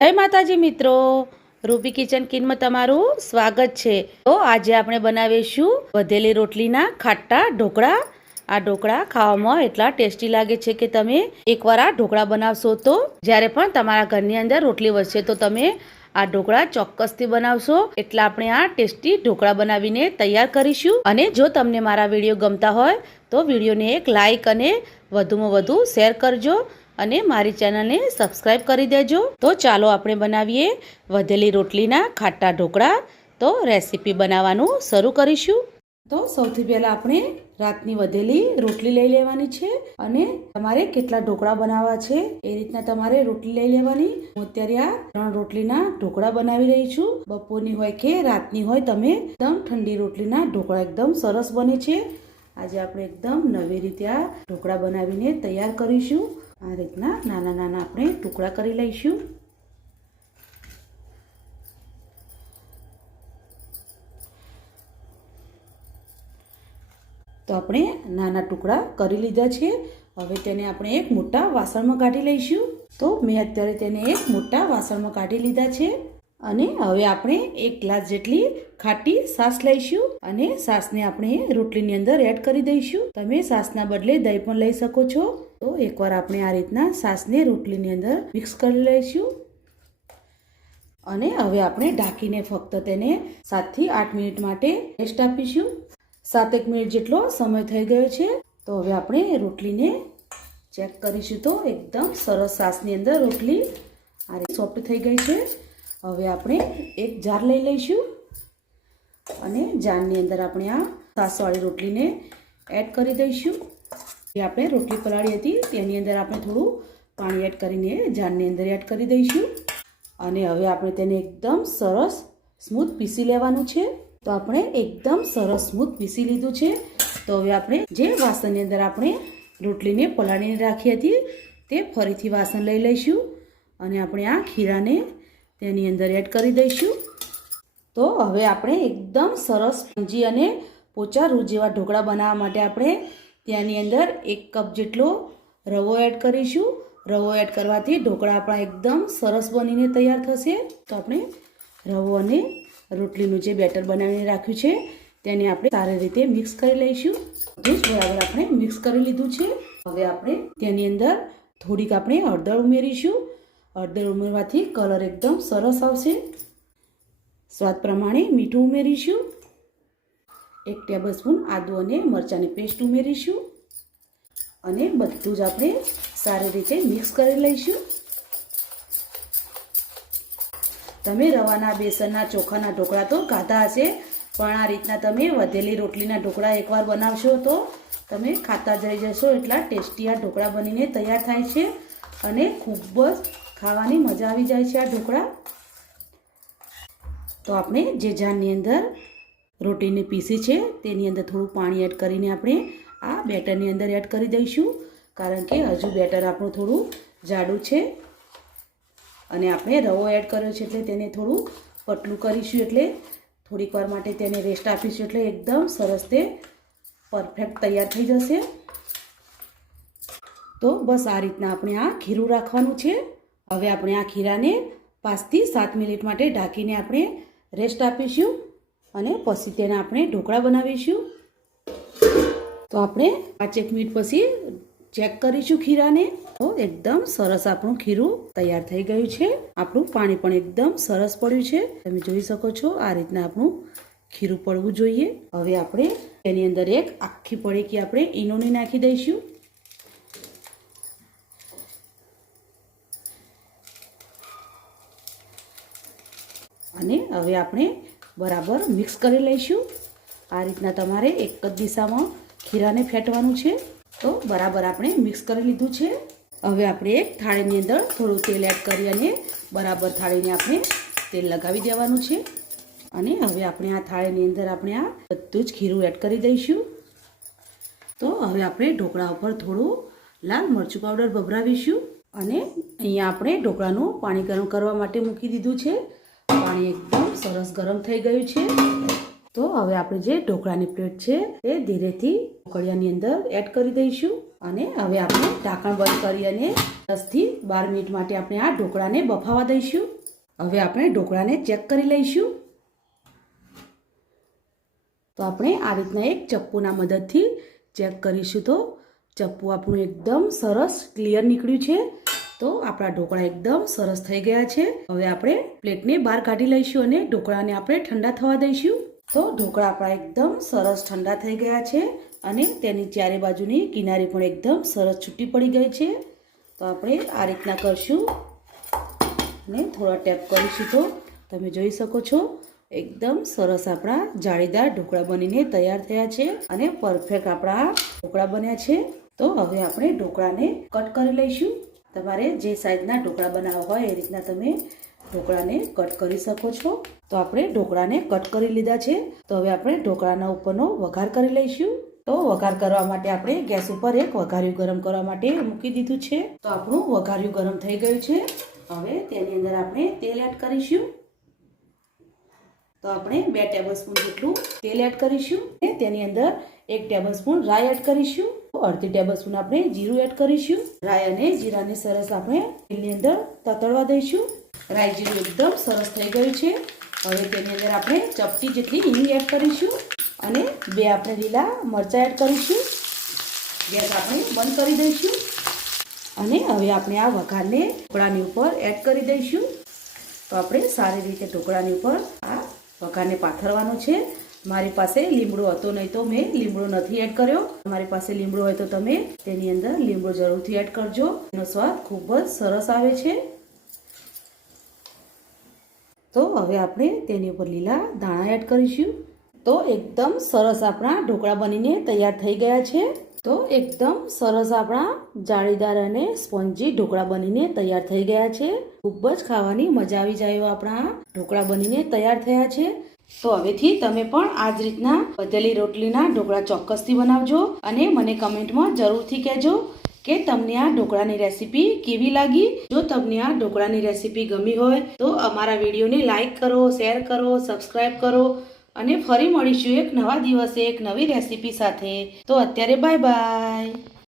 જય માતાજી મિત્રો, રૂબી કિચન કિનમાં તમારું સ્વાગત છે। તો આજે આપણે બનાવીશું વધેલી રોટલીના ખાટા ઢોકળા। આ ઢોકળા ખાવામાં એટલા ટેસ્ટી લાગે છે કે તમે એકવાર આ ઢોકળા બનાવશો તો જ્યારે પણ તમારા ઘરની અંદર રોટલી વધશે તો તમે આ ઢોકળા ચોક્કસથી બનાવશો। એટલે આપણે આ ટેસ્ટી ઢોકળા બનાવીને તૈયાર કરીશું। અને જો તમને મારા વિડીયો ગમતા હોય તો વિડીયોને એક લાઈક અને વધુમાં વધુ શેર કરજો અને મારી ચેનલને સબસ્ક્રાઇબ કરી દેજો। તો ચાલો આપણે બનાવીએ વધેલી રોટલીના ખાટા ઢોકળા। તો રેસીપી બનાવવાનું શરૂ કરીશું। તો સૌથી પહેલાં આપણે રાતની વધેલી રોટલી લઈ લેવાની છે અને તમારે કેટલા ઢોકળા બનાવવા છે એ રીતના તમારે રોટલી લઈ લેવાની। હું અત્યારે આ 3 રોટલીના ઢોકળા બનાવી રહી છું। બપોરની હોય કે રાતની હોય, તમે એકદમ ઠંડી રોટલીના ઢોકળા એકદમ સરસ બને છે। આજે આપણે એકદમ નવી રીતે આ ઢોકળા બનાવીને તૈયાર કરીશું। આ રીતના નાના નાના આપણે ટુકડા કરી લઈશું। તો આપણે નાના ટુકડા કરી લીધા છે। હવે તેને આપણે એક મોટા વાસણમાં કાઢી લઈશું। તો મેં અત્યારે તેને એક મોટા વાસણમાં કાઢી લીધા છે અને હવે આપણે 1 ગ્લાસ જેટલી ખાટી છાશ લઈશું અને છાશને આપણે રોટલીની અંદર એડ કરી દઈશું। તમે છાશના બદલે દહીં પણ લઈ શકો છો। તો એકવાર આપણે આ રીતના છાશને રોટલીની અંદર મિક્સ કરી લઈશું અને હવે આપણે ઢાંકીને ફક્ત તેને 7 થી 8 મિનિટ માટે રેસ્ટ આપીશું। 7-1 મિનિટ જેટલો સમય થઈ ગયો છે। તો હવે આપણે રોટલીને ચેક કરીશું તો એકદમ સરસ છાશની અંદર રોટલી આ રીતે સોફ્ટ થઈ ગઈ છે। હવે આપણે એક જાર લઈ લઈશું અને જારની અંદર આપણે આ છાશવાળી રોટલીને એડ કરી દઈશું। જે આપણે રોટલી પલાળી હતી તેની અંદર આપણે થોડું પાણી એડ કરીને જારની અંદર એડ કરી દઈશું અને હવે આપણે તેને એકદમ સરસ સ્મૂથ પીસી લેવાનું છે। તો આપણે એકદમ સરસ સ્મૂથ પીસી લીધું છે। તો હવે આપણે જે વાસણની અંદર આપણે રોટલીને પલાળીને રાખી હતી તે ફરીથી વાસણ લઈ લઈશું અને આપણે આ ખીરાને તેની અંદર એડ કરી દઈશું। તો હવે આપણે એકદમ સરસ સ્પંજી અને પોચા રૂ જેવા ઢોકળા બનાવવા માટે આપણે તેની અંદર 1 કપ જેટલો રવો એડ કરીશું। રવો એડ કરવાથી ઢોકળા આપણા એકદમ સરસ બનીને તૈયાર થશે। તો આપણે રવો અને રોટલીનું જે બેટર બનાવીને રાખ્યું છે તેને આપણે સારી રીતે મિક્સ કરી લઈશું। બધું જ બરાબર આપણે મિક્સ કરી લીધું છે। હવે આપણે તેની અંદર થોડીક આપણે હળદર ઉમેરીશું। હળદર ઉમેરવાથી કલર એકદમ સરસ આવશે। સ્વાદ પ્રમાણે મીઠું ઉમેરીશું। 1 ટેબલસ્પૂન આદુ અને મરચાંની પેસ્ટ ઉમેરીશું અને બધું જ આપણે સારી રીતે મિક્સ કરી લઈશું। તમે રવાના, બેસનના, ચોખાના ઢોકળા તો ખાધા હશે, પણ આ રીતના તમે વધેલી રોટલીના ઢોકળા એકવાર બનાવશો તો તમે ખાતા જ રહી જશો। એટલા ટેસ્ટી આ ઢોકળા બનીને તૈયાર થાય છે અને ખૂબ જ ખાવાની મજા આવી જાય છે આ ઢોકળા। તો આપણે જે જારની અંદર રોટલીને પીસી છે તેની અંદર થોડું પાણી એડ કરીને આપણે આ બેટરની અંદર એડ કરી દઈશું, કારણ કે હજુ બેટર આપણું થોડું જાડું છે અને આપણે રવો એડ કર્યો છે એટલે તેને થોડું પતલું કરીશું। એટલે થોડીક વાર માટે તેને રેસ્ટ આપીશું એટલે એકદમ સરસ તે પરફેક્ટ તૈયાર થઈ જશે। તો બસ આ રીતના આપણે આ ખીરું રાખવાનું છે। હવે આપણે આ ખીરાને 5 થી 7 મિનિટ માટે ઢાંકીને આપણે રેસ્ટ આપીશું અને પછી તેના આપણે ઢોકળા બનાવીશું। તો આપણે 5-1 મિનિટ પછી ચેક કરીશું ખીરાને। તો એકદમ સરસ આપણું ખીરું તૈયાર થઈ ગયું છે। આપણું પાણી પણ એકદમ સરસ પડ્યું છે, તમે જોઈ શકો છો। આ રીતના આપણું ખીરું પડવું જોઈએ। હવે આપણે તેની અંદર એક આખી પડીકી આપણે ઈનોની નાખી દઈશું અને હવે આપણે બરાબર મિક્સ કરી લઈશું। આ રીતના તમારે એક જ દિશામાં ખીરાને ફેટવાનું છે। તો બરાબર આપણે મિક્સ કરી લીધું છે। હવે આપણે એક થાળીની અંદર થોડું તેલ એડ કરી અને બરાબર થાળીને આપણે તેલ લગાવી દેવાનું છે અને હવે આપણે આ થાળીની અંદર આપણે આ બધું જ ખીરું એડ કરી દઈશું। તો હવે આપણે ઢોકળા ઉપર થોડું લાલ મરચું પાવડર ભભરાવીશું અને અહીંયા આપણે ઢોકળાનું પાણી ગરમ કરવા માટે મૂકી દીધું છે। પાણી એકદમ સરસ ગરમ થઈ ગયું છે। તો હવે આપણે જે ઢોકળાની પ્લેટ છે એ ધીરેથી ઢોકળિયાની અંદર એડ કરી દઈશું અને હવે આપણે ઢાંકણ બંધ કરી અને 10 થી 12 મિનિટ માટે આપણે આ ઢોકળાને બફાવા દઈશું. હવે આપણે ઢોકળાને ચેક કરી લઈશું. તો આપણે આ રીતના એક ચપ્પુના મદદથી ચેક કરીશું તો ચપ્પુ આપણું એકદમ સરસ ક્લિયર નીકળ્યું છે. તો આપણા ઢોકળા એકદમ સરસ થઈ ગયા છે. હવે આપણે પ્લેટને બહાર કાઢી લઈશું અને ઢોકળાને આપણે ઠંડા થવા દઈશું. તો ઢોકળા આપણા એકદમ સરસ ઠંડા થઈ ગયા છે અને તેની ચારે બાજુની કિનારી પણ એકદમ સરસ છૂટી પડી ગઈ છે. તો આપણે આ રીતના કરશું અને થોડા ટેપ કરીશું તો તમે જોઈ શકો છો એકદમ સરસ આપણા જાળીદાર ઢોકળા બનીને તૈયાર થયા છે અને પરફેક્ટ આપણા ઢોકળા બન્યા છે. તો હવે આપણે ઢોકળાને કટ કરી લઈશું. તમારે જે સાઈઝના ઢોકળા બનાવવા હોય એ રીતના તમે ઢોકળાને કટ કરી શકો છો. તો આપણે ઢોકળાને કટ કરી લીધા છે. તો હવે આપણે ઢોકળાના ઉપરનો વઘાર કરી લઈશું. તો વઘાર કરવા માટે આપણે ગેસ ઉપર એક વઘાર્યું ગરમ કરવા માટે મૂકી દીધું છે. તો આપણું વઘાર્યું ગરમ થઈ ગયું છે. હવે તેની અંદર આપણે તેલ એડ કરીશું. તો આપણે 2 ટેબલસ્પૂન જેટલું તેલ એડ કરીશું. તેની અંદર 1 ટેબલસ્પૂન રાઈ એડ કરીશું. અડધી ટેબલસ્પૂન આપણે જીરું એડ કરીશું. રાઈ અને જીરાને સરસ આપણે તેલની અંદર તતડવા દઈશું. રાઈ જીરું એકદમ સરસ થઈ ગયું છે. હવે તેની અંદર આપણે ચપટી જેટલી હિંગ એડ કરીશું અને 2 આપણે લીલા મરચાં એડ કરીશું. ગેસ આપણે બંધ કરી દઈશું અને હવે આપણે આ વઘારને ઢોકળાની ઉપર એડ કરી દઈશું. તો આપણે સારી રીતે ઢોકળાની ઉપર આ વઘારને પાથરવાનો છે. મારી પાસે લીમડો હતો નહીં તો મેં લીમડો નથી એડ કર્યો. તમારી પાસે લીમડો હોય તો તમે તેની અંદર લીમડો જરૂરથી એડ કરજો. એનો સ્વાદ ખૂબ જ સરસ આવે છે. તો હવે આપણે તેની ઉપર લીલા દાણા એડ કરીશું. તો એકદમ સરસ આપણા ઢોકળા બનીને તૈયાર થઈ ગયા છે. તો એકદમ સરસ આપણા જાળીદાર અને સ્પોન્જી ઢોકળા બનીને તૈયાર થઈ ગયા છે. ખૂબ જ ખાવાની મજા આવી જાય એવા આપણા ઢોકળા બનીને તૈયાર થયા છે. તો હવેથી તમે પણ આ જ રીતના વધેલી રોટલીના ઢોકળા ચોક્કસથી બનાવજો અને મને કમેન્ટમાં જરૂરથી કહેજો કે તમને આ ઢોકળાની રેસીપી કેવી લાગી. જો તમને આ ઢોકળાની રેસીપી ગમી હોય તો અમારા વિડીયોને લાઈક કરો, શેર કરો, સબસ્ક્રાઈબ કરો અને ફરી મળીશું એક નવા દિવસે એક નવી રેસીપી સાથે. તો અત્યારે બાય બાય.